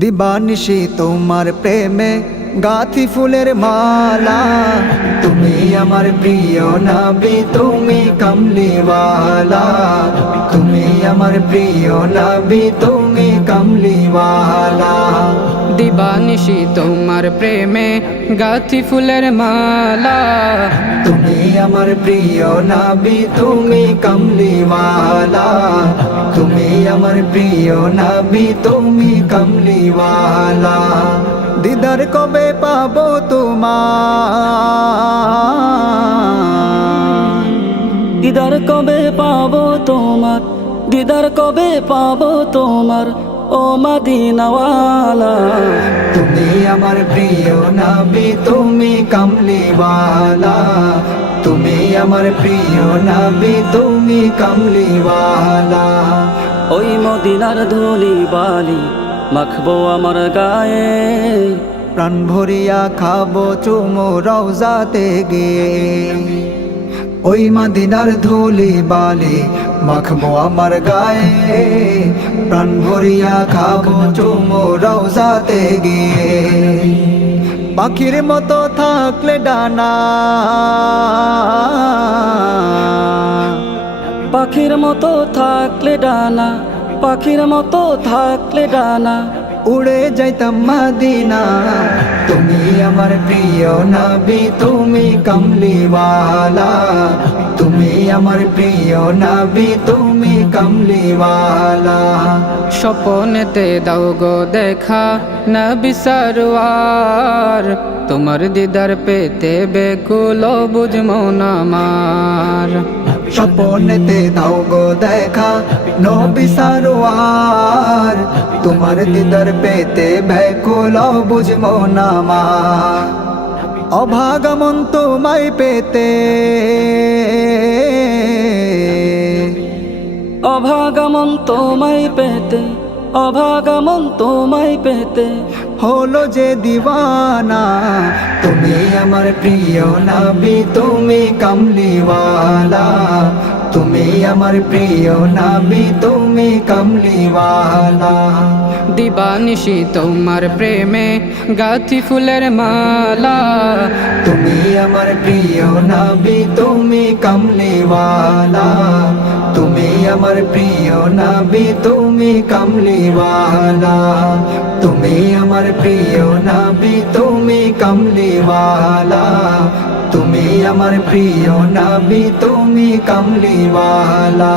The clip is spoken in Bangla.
দিবানিশি তোমার প্রেমে গাথি ফুলের মালা। তুমি আমার প্রিয় নবী, তুমি কমলিওয়ালা। তুমি আমার প্রিয় নবী, তুমি কমলিওয়ালা। দিবানিশি তোমার প্রেমে গাথি ফুলের মালা। তুমি আমার প্রিয় নবী, তুমি কমলিওয়ালা। তুমি আমার প্রিয় নবী, তুমি কমলিওয়ালা। দিদার কবে পাবো তোমার, দিদার কবে পাবো তোমার, দিদার কবে পাবো তোমার, ও মদিনাওয়ালা। তুমি আমার প্রিয় নবী, তুমি কমলিওয়ালা। তুমি আমার প্রিয় নবী, তুমি কমলিওয়ালা। ওই মদিনার ধুলি বালি মাখবো আমার গায়ে, প্রাণ ভরিয়া খাবো চুমো রওজাতে গিয়ে। ওই মদিনার ধুলি বালি মাখবো আমার গায়ে, প্রাণ ভরিয়া খাবো চুমো রওজাতে গিয়ে। পাখির মতো থাকলে ডানা, পাখির মতো থাকলে ডানা, পাখির মতো থাকলে ডানা, উড়ে যাইতাম মদিনা। তুমি আমার প্রিয় নবী, তুমি কমলিওয়ালা। তুমি আমার প্রিয় নবী, তুমি কমলিওয়ালা। স্বপনেতে দাও গো দেখা নবী সরওয়ার। তোমার দিদার পেতে বেকুল বুঝ মন আমার। স্বপনেতে দাও গো দেখা নবী সরওয়ার। তোমার দিদার পেতে ব্যাকুল বুঝবো না মা। অভাগমন তোমায় পেতে, অভাগমন তোমায় পেতে, অভাগমন তোমায় পেতে, হলো যে দিওয়ানা। তুমি আমার প্রিয় নবী, তুমি কমলিওয়ালা। তুমি আমার প্রিয় নবী, তুমি কমলিওয়ালা। দিবানিশি তোমার প্রেমে গাথি ফুলের মালা। তুমি আমার প্রিয় নবী, তুমি কমলিওয়ালা। তুমি আমার প্রিয় নবী, তুমি কমলিওয়ালা। তুমি আমার প্রিয় নবী, তুমি কমলিওয়ালা। তুমি আমার প্রিয় নবী, তুমি কমলিওয়ালা।